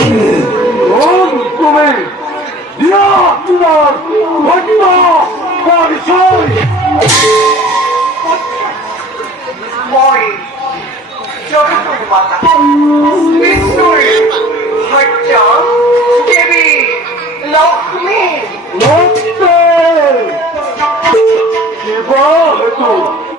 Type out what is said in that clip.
তুমি দিয়া তোমার ঘটনা পরিচয় মই জগতৰ মাতা বিষ্ণুৰ সত্য দেৱী লক্ষ্মী লক্ষ্মী কেৱল